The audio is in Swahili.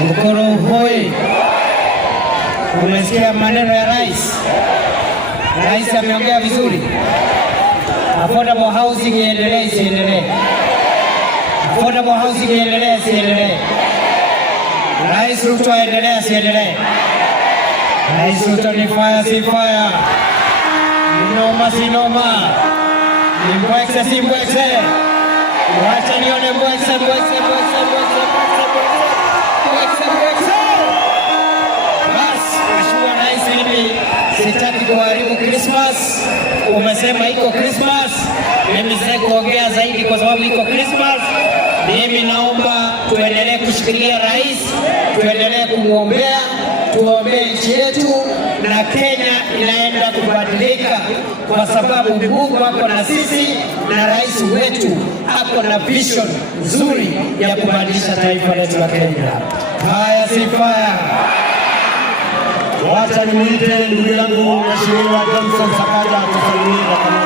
Mkuru hoi. Umesikia maneno ya rais? Rais ameongea vizuri. Affordable housing iendelee isiendelee? Affordable housing iendelee isiendelee? Rais Ruto aendelee asiendelee? Rais Ruto ni fire si fire, ni noma si noma, ni mbwekse si mbwekse. Wacha nione mbwekse mbwekse mbwekse mbwekse mbwekse mbwekse. Basi Mheshimiwa Rais, mimi sitaki kuharibu Christmas. Umesema iko Christmas, mimi sitaki kuongea zaidi kwa sababu iko Christmas. Mimi naomba tuendelee kushikilia rais, tuendelee kumwombea, tuombee nchi yetu, na Kenya inaenda kubadilika kwa sababu Mungu ako na sisi na rais wetu ako na vision nzuri ya kubadilisha taifa letu la Kenya. Haya si fire. Wacha nimuite ndugu yangu Mheshimiwa Johnson Sakaja kusalimia.